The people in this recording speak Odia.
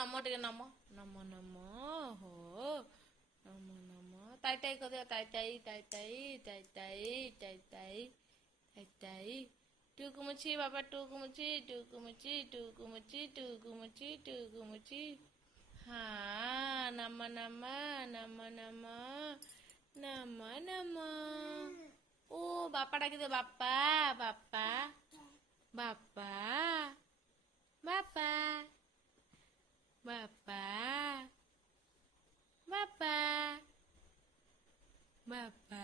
ନମ ଟିକେ ନମ ନମ ନମ ହୋ ନମ ନମ ତାଇ ତାଇ କରିଦିଅ ତାଇ ତାଇ ତାଇ ତାଇ ତାଇ ତାଇ ତାଇ ତାଇ ତାଇ ତାଇ ଟୁକୁ ମୁଚି ବାବା ଟୁକୁ ମୁଚି ଟୁକୁ ମୁଚି ଟୁକୁ ମୁଚି ଟୁକୁ ମୁଚି ଟୁକୁ ମୁଚି ହଁ ନମ ନମ ନମ ନମ ନମ ନମ ଓ ବାପା ଡାକିଦେ ବାପା ବାପା ବାପା ବାପା ବାପା ବାପା ବାପା